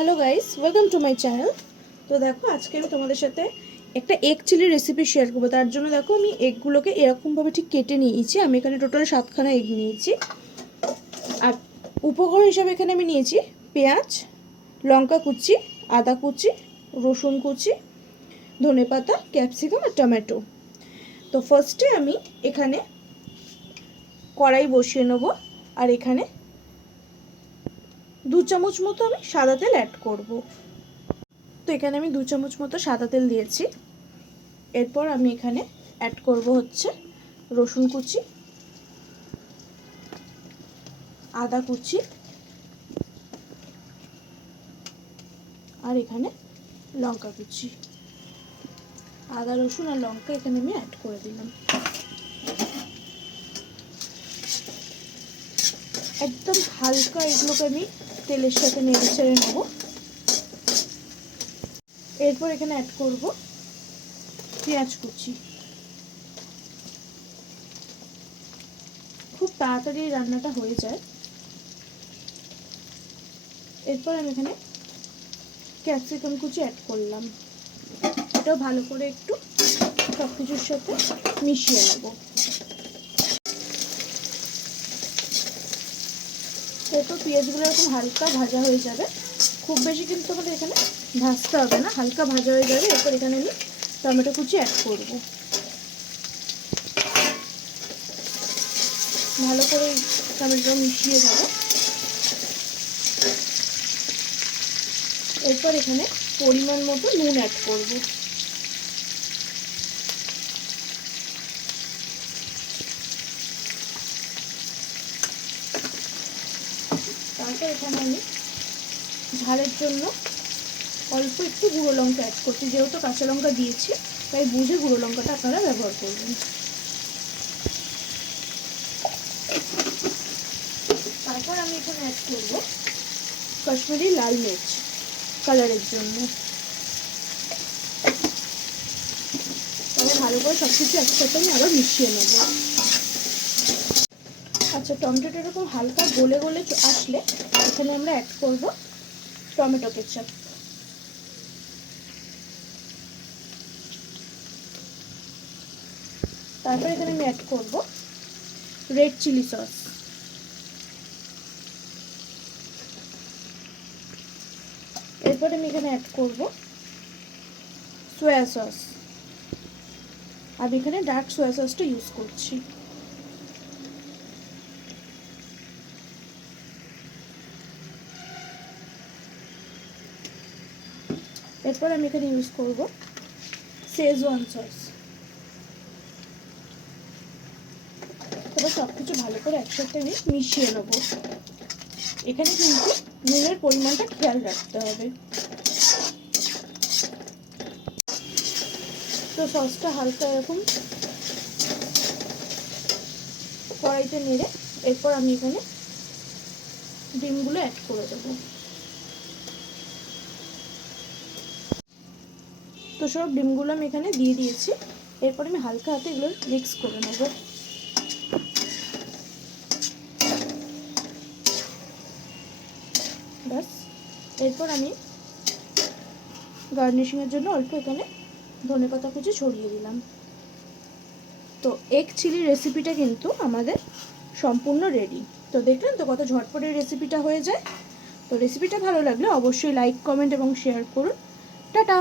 Hello guys, welcome to my channel. তো দেখো, আজকে আমি তোমাদের সাথে একটা এগ চিলি রেসিপি শেয়ার করবো। তার জন্য দেখো, আমি এগগুলোকে এরকমভাবে ঠিক কেটে নিয়েছি। আমি এখানে টোটাল 7খানা এগ নিয়েছি। আর উপকরণ হিসাবে এখানে আমি নিয়েছি পেঁয়াজ, লঙ্কা কুচি, আদা কুচি, রসুন কুচি, ধনেপাতা, ক্যাপসিকাম আর টমেটো। তো ফার্স্টে আমি এখানে কড়াই বসিয়ে নেব। আর এখানে 2 চামচ মতো আমি সাদা তেল অ্যাড করব। তো এখানে আমি 2 চামচ মতো সাদা তেল দিয়েছি। এরপর আমি এখানে অ্যাড করব হচ্ছে রসুন কুচি, আদা কুচি আর এখানে লঙ্কা কুচি। আদা, রসুন আর লঙ্কা এখানে আমি অ্যাড করে দিলাম। একদম হালকা এগুলোকে আমি তেলের সাথে নেড়ে ছেড়ে নেব। এরপর এখানে অ্যাড করব পেঁয়াজ কুচি। খুব তাড়াতাড়ি রান্নাটা হয়ে যায়। এরপর আমি এখানে ক্যাপসিকাম কুচি অ্যাড করলাম। এটাও ভালো করে একটু সব কিছুর সাথে মিশিয়ে নেব। এরপর পেঁয়াজগুলো এরকম হালকা ভাজা হয়ে যাবে। খুব বেশি কিন্তু আমাদের এখানে ভাজতে হবে না, হালকা ভাজা হয়ে যাবে। এরপর এখানে আমি টমেটো কুচি অ্যাড করব। ভালো করে টমেটো মিশিয়ে দেবো। এরপর এখানে পরিমাণ মতো নুন অ্যাড করব। তারপর এখানে আমি ঝালের জন্য অল্প একটু গুঁড়ো লঙ্কা অ্যাড করছি। যেহেতু কাঁচা লঙ্কা দিয়েছি, তাই বুঝে গুঁড়ো লঙ্কাটা আপনারা ব্যবহার করবেন। তারপর আমি এখানে অ্যাড করব কাশ্মীরি লাল মির্চ কালারের জন্য। তাহলে ভালো করে সব কিছু একসাথে আমি আবার মিশিয়ে নেব। আচ্ছা, টমেটোটা এরকম হালকা গলে গলে আসলে এখানে আমরা অ্যাড করব টমেটো কেচাপ। তারপর এখানে আমি অ্যাড করব রেড চিলি সস। এরপর আমি এখানে অ্যাড করব সোয়া সস। আমি এখানে ডার্ক সোয়া সসটা ইউজ করছি। এরপর আমি এখানে ইউজ করব শেজওয়ান সস। তবে সব কিছু ভালো করে একসাথে আমি মিশিয়ে নেব। এখানে কিন্তু নুনের পরিমাণটা খেয়াল রাখতে হবে। তো সসটা হালকা এরকম কড়াইতে নেড়ে এরপর আমি এখানে ডিমগুলো অ্যাড করে দেবো। তো সব ডিমগুলো আমি এখানে দিয়ে দিয়েছি। এরপর আমি হালকা হাতে এগুলো মিক্স করে নেব। ব্যাস, এরপর আমি গার্নিশিংয়ের জন্য অল্প এখানে ধনেপাতা কুচি ছড়িয়ে দিলাম। তো এগ চিলি রেসিপিটা কিন্তু আমাদের সম্পূর্ণ রেডি। তো দেখলেন তো কত ঝটপটের রেসিপিটা হয়ে যায়। তো রেসিপিটা ভালো লাগলে অবশ্যই লাইক, কমেন্ট এবং শেয়ার করুন। টাটা।